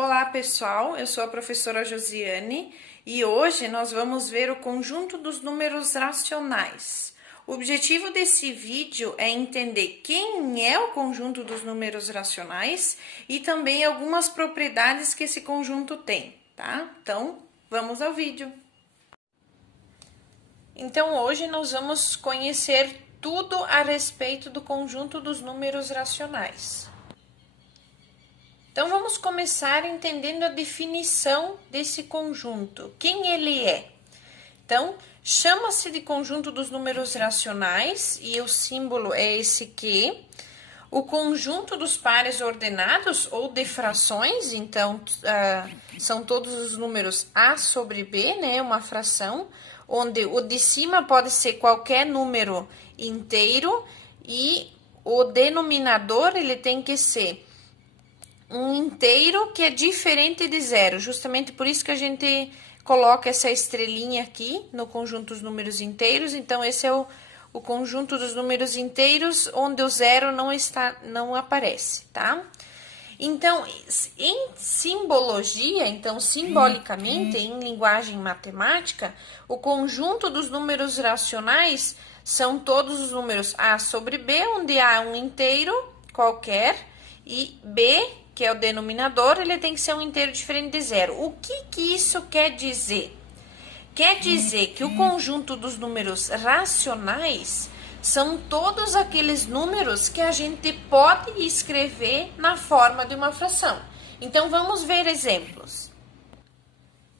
Olá pessoal, eu sou a professora Josiane e hoje nós vamos ver o conjunto dos números racionais. O objetivo desse vídeo é entender quem é o conjunto dos números racionais e também algumas propriedades que esse conjunto tem, tá? Então, vamos ao vídeo. Então, hoje nós vamos conhecer tudo a respeito do conjunto dos números racionais. Então, vamos começar entendendo a definição desse conjunto, quem ele é. Então, chama-se de conjunto dos números racionais e o símbolo é esse Q. O conjunto dos pares ordenados ou de frações, então, são todos os números A sobre B, né, uma fração, onde o de cima pode ser qualquer número inteiro e o denominador, ele tem que ser um inteiro que é diferente de zero, justamente por isso que a gente coloca essa estrelinha aqui no conjunto dos números inteiros. Então, esse é o conjunto dos números inteiros onde o zero não aparece, tá? Então, em simbologia, então simbolicamente, em linguagem matemática, o conjunto dos números racionais são todos os números A sobre B, onde A é um inteiro qualquer e B, que é o denominador, ele tem que ser um inteiro diferente de zero. O que isso quer dizer? Quer dizer que o conjunto dos números racionais são todos aqueles números que a gente pode escrever na forma de uma fração. Então, vamos ver exemplos.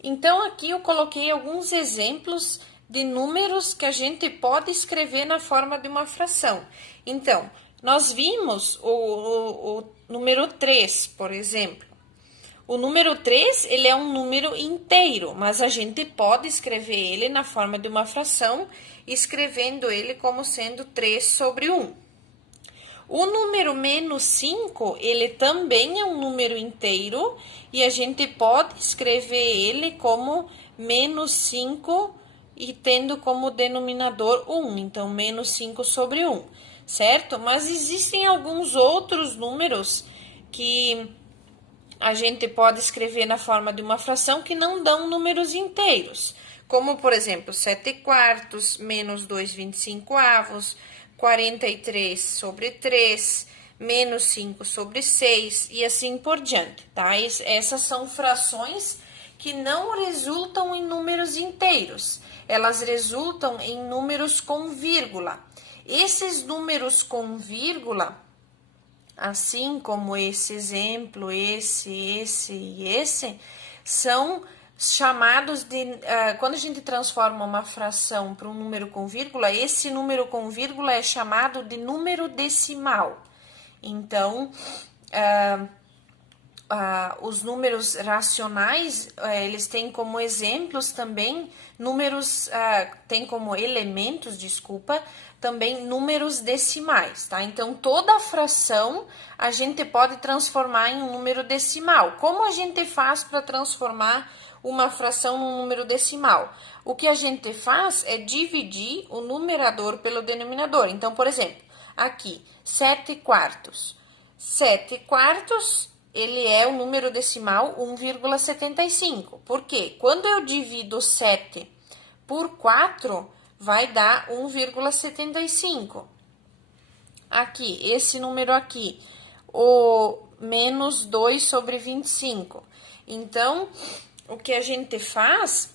Então, aqui eu coloquei alguns exemplos de números que a gente pode escrever na forma de uma fração. Então, nós vimos o número 3, por exemplo. O número 3, ele é um número inteiro, mas a gente pode escrever ele na forma de uma fração, escrevendo ele como sendo 3 sobre 1. O número menos 5, ele também é um número inteiro, e a gente pode escrever ele como menos 5 e tendo como denominador 1, então menos 5 sobre 1. Certo? Mas existem alguns outros números que a gente pode escrever na forma de uma fração que não dão números inteiros, como, por exemplo, 7 quartos, menos 2/25avos, 43 sobre 3, menos 5 sobre 6 e assim por diante, tá? Essas são frações que não resultam em números inteiros, elas resultam em números com vírgula. Esses números com vírgula, assim como esse exemplo, esse e esse, são chamados de... quando a gente transforma uma fração para um número com vírgula, esse número com vírgula é chamado de número decimal. Então, os números racionais, eles têm como exemplos também números, tem como elementos, também números decimais, tá? Então, toda fração a gente pode transformar em um número decimal. Como a gente faz para transformar uma fração num número decimal? O que a gente faz é dividir o numerador pelo denominador. Então, por exemplo, aqui, 7 quartos. 7 quartos, ele é o número decimal 1,75. Por quê? Quando eu divido 7 por 4, vai dar 1,75. Aqui, esse número aqui, o menos 2 sobre 25. Então, o que a gente faz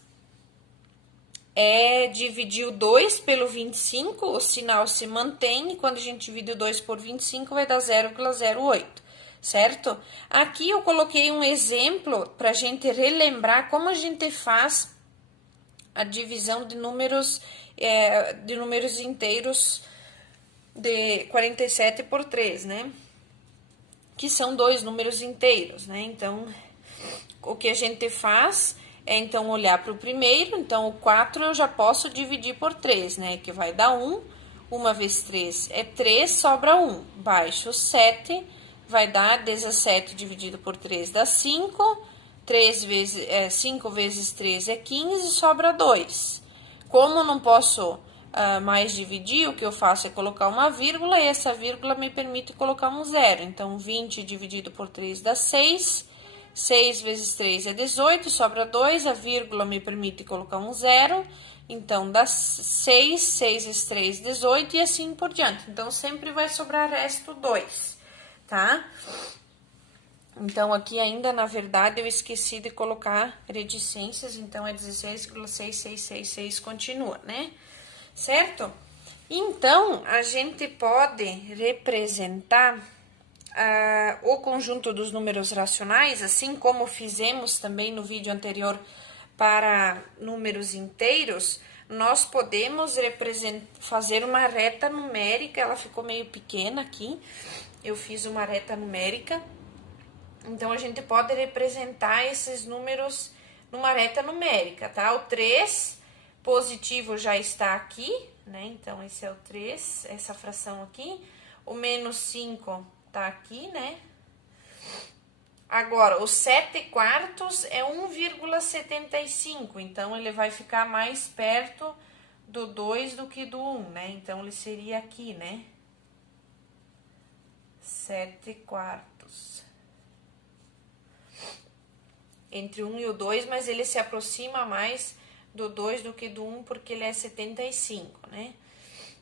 é dividir o 2 pelo 25, o sinal se mantém, e quando a gente divide o 2 por 25, vai dar 0,08. Certo? Aqui eu coloquei um exemplo para a gente relembrar como a gente faz a divisão de números inteiros de 47 por 3, né? Que são dois números inteiros, né? Então, o que a gente faz é, então, olhar para o primeiro. Então, o 4 eu já posso dividir por 3, né? Que vai dar 1. 1 vezes 3 é 3, sobra 1. Baixo 7, vai dar 17 dividido por 3 dá 5. 5 vezes 3 é 15, sobra 2. Como não posso mais dividir, o que eu faço é colocar uma vírgula, e essa vírgula me permite colocar um zero. Então, 20 dividido por 3 dá 6, 6 vezes 3 é 18, sobra 2, a vírgula me permite colocar um zero. Então, dá 6, 6 vezes 3, 18 e assim por diante. Então, sempre vai sobrar resto 2, tá? Então, aqui ainda, na verdade, eu esqueci de colocar reticências, então é 16,6666 continua, né? Certo? Então, a gente pode representar o conjunto dos números racionais, assim como fizemos também no vídeo anterior para números inteiros, nós podemos fazer uma reta numérica, ela ficou meio pequena aqui, eu fiz uma reta numérica. Então, a gente pode representar esses números numa reta numérica, tá? O 3 positivo já está aqui, né? Então, esse é o 3, essa fração aqui. O menos 5 tá aqui, né? Agora, o 7/4 é 1,75, então, ele vai ficar mais perto do 2 do que do 1, né? Então, ele seria aqui, né? 7/4. Entre 1 e o 2, mas ele se aproxima mais do 2 do que do 1, porque ele é 75, né?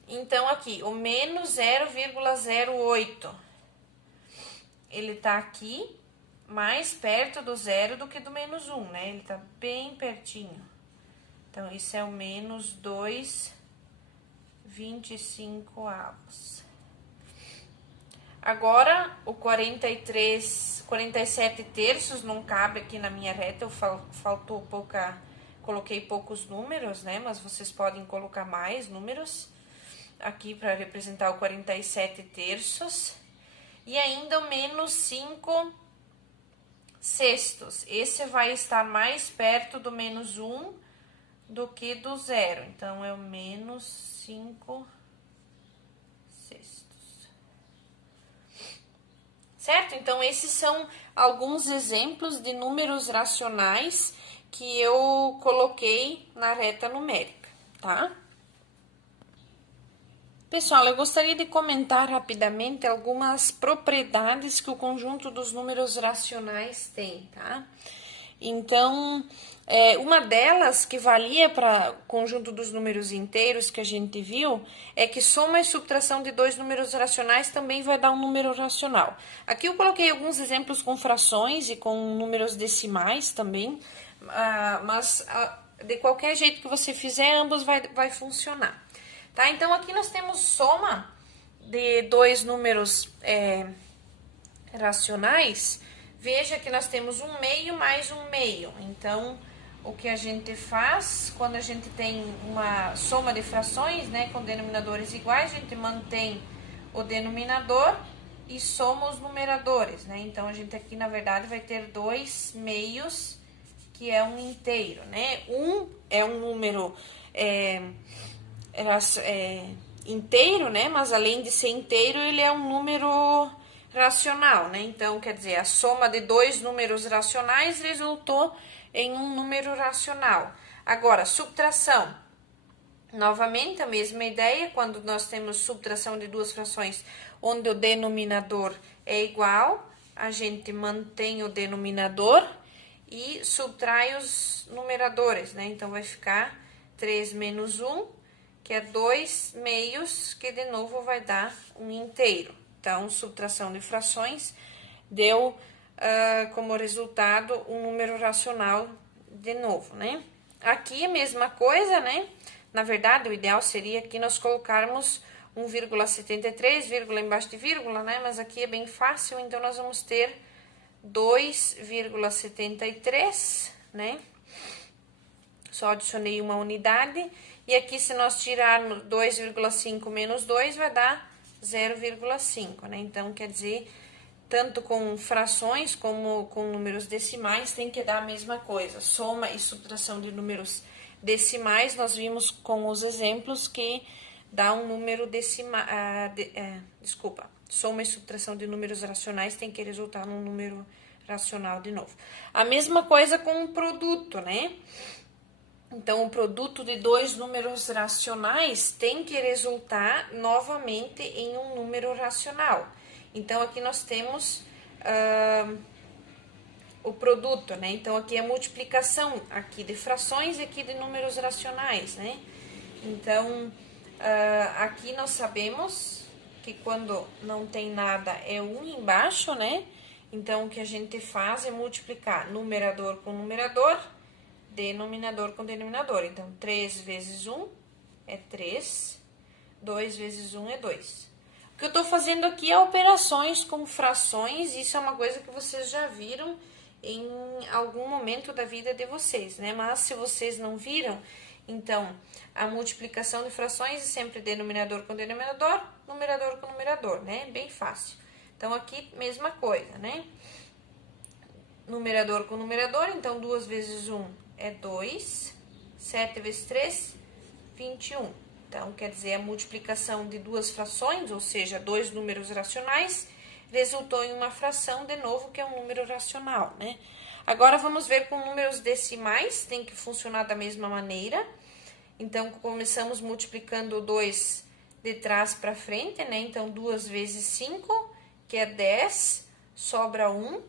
Então, aqui, o menos 0,08, ele tá aqui, mais perto do zero do que do menos 1, né? Ele tá bem pertinho. Então, isso é o menos 2,25 avos. Agora, o 47 terços não cabe aqui na minha reta, coloquei poucos números, né? Mas vocês podem colocar mais números aqui para representar o 47 terços. E ainda o menos 5 sextos. Esse vai estar mais perto do menos 1 do que do zero. Então, é o menos 5 sextos. Certo? Então, esses são alguns exemplos de números racionais que eu coloquei na reta numérica, tá? Pessoal, eu gostaria de comentar rapidamente algumas propriedades que o conjunto dos números racionais tem, tá? Então, uma delas que valia para o conjunto dos números inteiros que a gente viu é que soma e subtração de dois números racionais também vai dar um número racional. Aqui eu coloquei alguns exemplos com frações e com números decimais também, mas de qualquer jeito que você fizer, ambos vai funcionar. Tá? Então, aqui nós temos soma de dois números racionais. Veja que nós temos um meio mais um meio. Então, o que a gente faz quando a gente tem uma soma de frações, né, com denominadores iguais, a gente mantém o denominador e soma os numeradores, né? Então, a gente aqui, na verdade, vai ter dois meios, que é um inteiro, né? Um é um número inteiro, né? Mas além de ser inteiro, ele é um número racional, né? Então, quer dizer, a soma de dois números racionais resultou em um número racional. Agora, subtração. Novamente, a mesma ideia, quando nós temos subtração de duas frações onde o denominador é igual, a gente mantém o denominador e subtrai os numeradores, né? Então, vai ficar 3 menos 1, que é 2 meios, que de novo vai dar um inteiro. Então, subtração de frações deu como resultado um número racional de novo, né? Aqui a mesma coisa, né? Na verdade, o ideal seria que nós colocarmos 1,73, vírgula embaixo de vírgula, né? Mas aqui é bem fácil, então nós vamos ter 2,73, né? Só adicionei uma unidade. E aqui, se nós tirarmos 2,5 menos 2, vai dar 0,5, né? Então, quer dizer, tanto com frações como com números decimais, tem que dar a mesma coisa. Soma e subtração de números decimais, nós vimos com os exemplos que dá um número decimal. Soma e subtração de números racionais tem que resultar num número racional de novo. A mesma coisa com o produto, né? Então, o produto de dois números racionais tem que resultar novamente em um número racional. Então, aqui nós temos o o produto, né? Então, aqui é multiplicação, aqui de frações e aqui de números racionais, né? Então, aqui nós sabemos que quando não tem nada é 1 embaixo, né? Então, o que a gente faz é multiplicar numerador com numerador, denominador com denominador. Então, 3 vezes 1 é 3, 2 vezes 1 é 2. O que eu tô fazendo aqui é operações com frações, isso é uma coisa que vocês já viram em algum momento da vida de vocês, né? Mas se vocês não viram, então, a multiplicação de frações é sempre denominador com denominador, numerador com numerador, né? Bem fácil. Então, aqui, mesma coisa, né? Numerador com numerador, então, 2 vezes 1 é 2, 7 vezes 3, 21. Então, quer dizer, a multiplicação de duas frações, ou seja, dois números racionais, resultou em uma fração, de novo, que é um número racional, né? Agora, vamos ver com números decimais, tem que funcionar da mesma maneira. Então, começamos multiplicando o 2 de trás para frente, né? Então, 2 vezes 5, que é 10, sobra 1.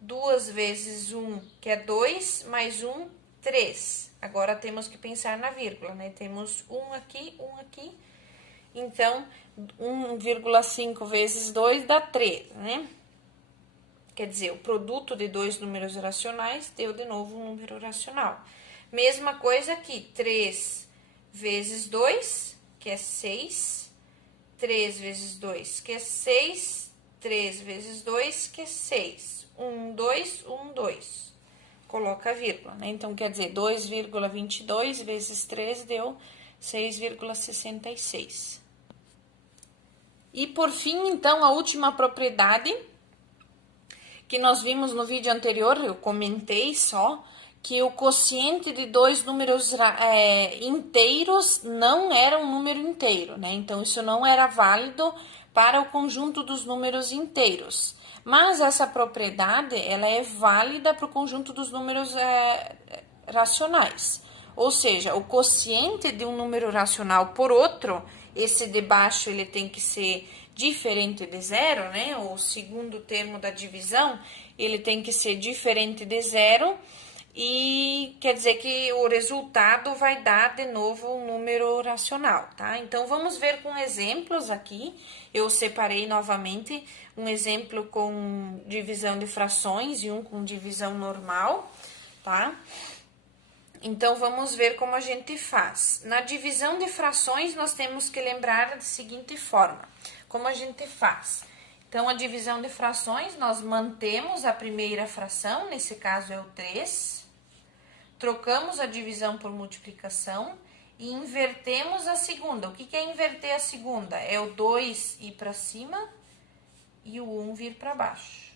2 vezes 1, que é 2, mais 1, 3. Agora, temos que pensar na vírgula, né? Temos 1 aqui, 1 aqui. Então, 1,5 vezes 2 dá 3, né? Quer dizer, o produto de dois números racionais deu de novo um número racional. Mesma coisa aqui, 3 vezes 2, que é 6. 3 vezes 2, que é 6. 3 vezes 2, que é 6. 1, 2, 1, 2. Coloca a vírgula, né? Então, quer dizer, 2,22 vezes 3 deu 6,66. E, por fim, então, a última propriedade que nós vimos no vídeo anterior, eu comentei só, que o quociente de dois números inteiros não era um número inteiro, né? Então, isso não era válido para o conjunto dos números inteiros. Mas essa propriedade, ela é válida para o conjunto dos números racionais. Ou seja, o quociente de um número racional por outro, esse de baixo ele tem que ser diferente de zero, né? O segundo termo da divisão, ele tem que ser diferente de zero. E quer dizer que o resultado vai dar de novo um número racional, tá? Então, vamos ver com exemplos aqui. Eu separei novamente um exemplo com divisão de frações e um com divisão normal, tá? Então, vamos ver como a gente faz. Na divisão de frações, nós temos que lembrar da seguinte forma. Como a gente faz? Então, a divisão de frações, nós mantemos a primeira fração, nesse caso é o 3. Trocamos a divisão por multiplicação e invertemos a segunda. O que é inverter a segunda? É o 2 ir para cima e o 1 vir para baixo.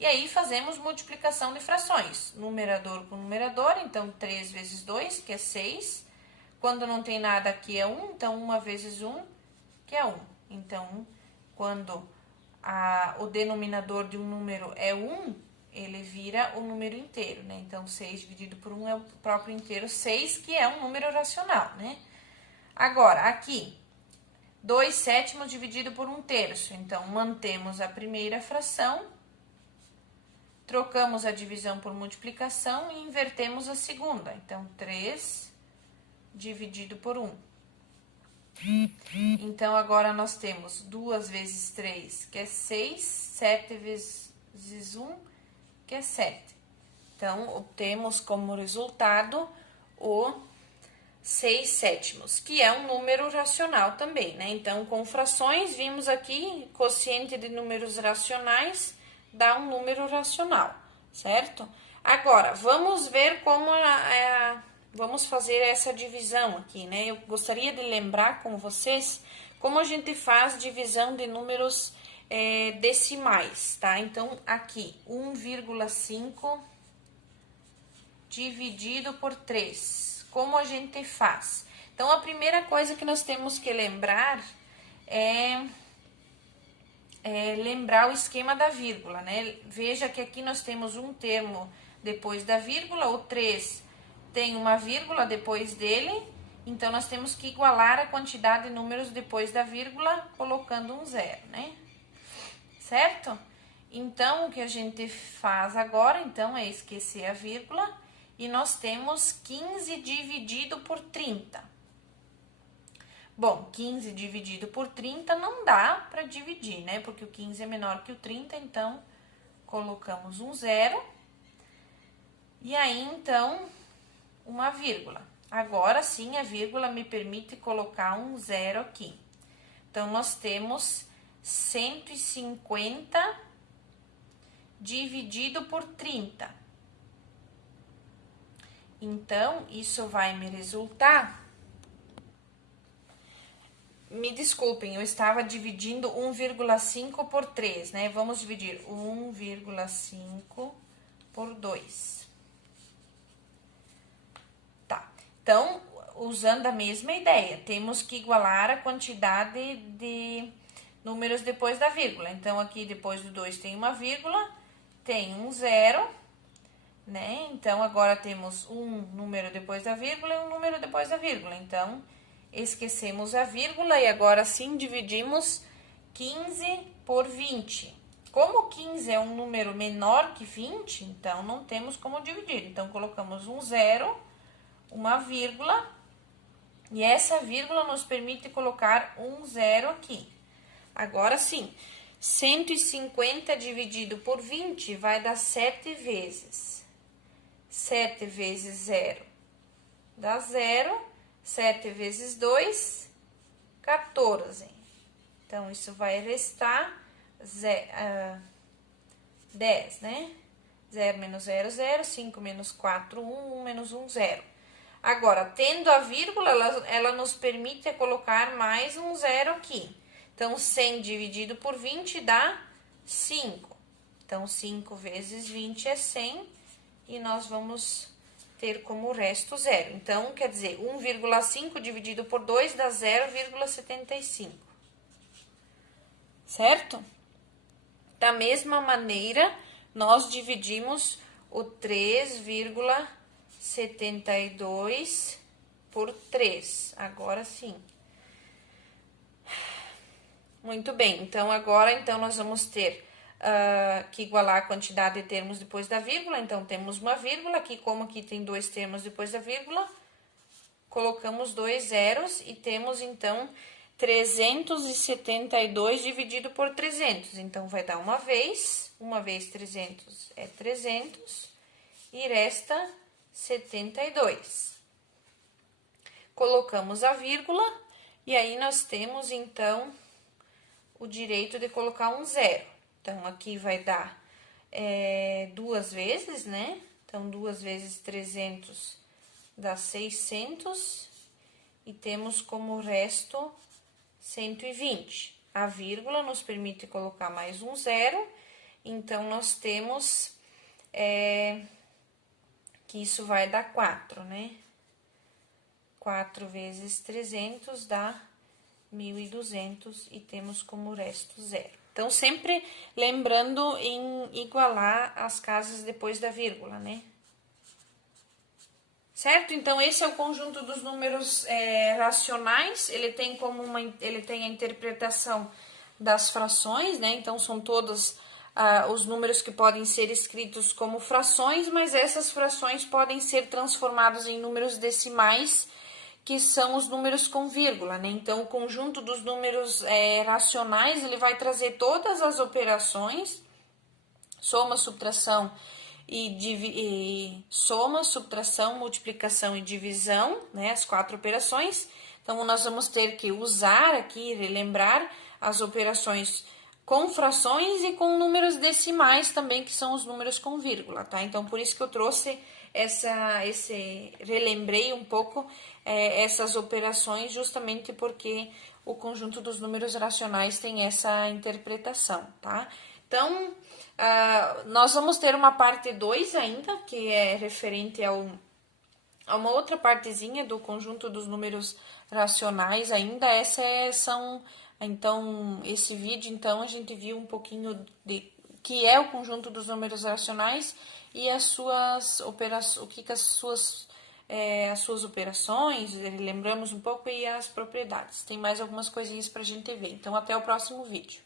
E aí, fazemos multiplicação de frações. Numerador com numerador, então, 3 vezes 2, que é 6. Quando não tem nada aqui é 1, então, 1 vezes 1, que é 1. Então, quando o denominador de um número é 1, ele vira o número inteiro, né? Então, 6 dividido por 1 é o próprio inteiro 6, que é um número racional, né? Agora, aqui, 2 sétimos dividido por 1 terço. Então, mantemos a primeira fração, trocamos a divisão por multiplicação e invertemos a segunda. Então, 3 dividido por 1. Então, agora nós temos 2 vezes 3, que é 6, 7 vezes 1, que é 7. Então, obtemos como resultado o 6 sétimos, que é um número racional também, né? Então, com frações, vimos aqui, quociente de números racionais dá um número racional, certo? Agora, vamos ver como vamos fazer essa divisão aqui, né? Eu gostaria de lembrar com vocês como a gente faz divisão de números decimais, tá? Então, aqui, 1,5 dividido por 3. Como a gente faz? Então, a primeira coisa que nós temos que lembrar é lembrar o esquema da vírgula, né? Veja que aqui nós temos um termo depois da vírgula, o 3 tem uma vírgula depois dele, então nós temos que igualar a quantidade de números depois da vírgula, colocando um zero, né? Certo? Então, o que a gente faz agora, então, é esquecer a vírgula e nós temos 15 dividido por 30. Bom, 15 dividido por 30 não dá para dividir, né? Porque o 15 é menor que o 30, então, colocamos um zero. E aí, então, uma vírgula. Agora sim, a vírgula me permite colocar um zero aqui. Então, nós temos 150 dividido por 30. Então, isso vai me resultar... Me desculpem, eu estava dividindo 1,5 por 3, né? Vamos dividir 1,5 por 2. Tá, então, usando a mesma ideia, temos que igualar a quantidade de números depois da vírgula. Então, aqui depois do 2 tem uma vírgula, tem um zero, né? Então, agora temos um número depois da vírgula e um número depois da vírgula. Então, esquecemos a vírgula e agora sim dividimos 15 por 20. Como 15 é um número menor que 20, então não temos como dividir. Então, colocamos um zero, uma vírgula, e essa vírgula nos permite colocar um zero aqui. Agora sim, 150 dividido por 20 vai dar 7 vezes. 7 vezes 0 dá 0. 7 vezes 2, 14. Então, isso vai restar 10, né? 0 menos 0, 0. 5 menos 4, 1. 1 menos 1, 0. Agora, tendo a vírgula, ela nos permite colocar mais um zero aqui. Então, 100 dividido por 20 dá 5. Então, 5 vezes 20 é 100 e nós vamos ter como resto zero. Então, quer dizer, 1,5 dividido por 2 dá 0,75. Certo? Da mesma maneira, nós dividimos o 3,72 por 3. Agora sim. Muito bem, então agora nós vamos ter que igualar a quantidade de termos depois da vírgula. Então, temos uma vírgula aqui, como aqui tem dois termos depois da vírgula, colocamos dois zeros e temos, então, 372 dividido por 300. Então, vai dar uma vez 300 é 300 e resta 72. Colocamos a vírgula e aí nós temos, então, o direito de colocar um zero. Então, aqui vai dar duas vezes, né? Então, 2 vezes 300 dá 600 e temos como resto 120. A vírgula nos permite colocar mais um zero, então, nós temos que isso vai dar 4, né? 4 vezes 300 dá 1.200 e temos como resto zero. Então, sempre lembrando em igualar as casas depois da vírgula, né? Certo? Então, esse é o conjunto dos números racionais. Ele tem a interpretação das frações, né? Então, são todos os números que podem ser escritos como frações, mas essas frações podem ser transformadas em números decimais, que são os números com vírgula, né? Então, o conjunto dos números racionais, ele vai trazer todas as operações, soma, subtração soma, subtração, multiplicação e divisão, né? As 4 operações. Então, nós vamos ter que usar aqui, relembrar as operações com frações e com números decimais também, que são os números com vírgula, tá? Então, por isso que eu trouxe relembrei um pouco essas operações, justamente porque o conjunto dos números racionais tem essa interpretação, tá? Então, nós vamos ter uma parte 2 ainda, que é referente a uma outra partezinha do conjunto dos números racionais ainda. Então, esse vídeo, então, a gente viu um pouquinho de que é o conjunto dos números racionais e as suas operações, as suas operações, lembramos um pouco, e as propriedades. Tem mais algumas coisinhas para a gente ver. Então, até o próximo vídeo.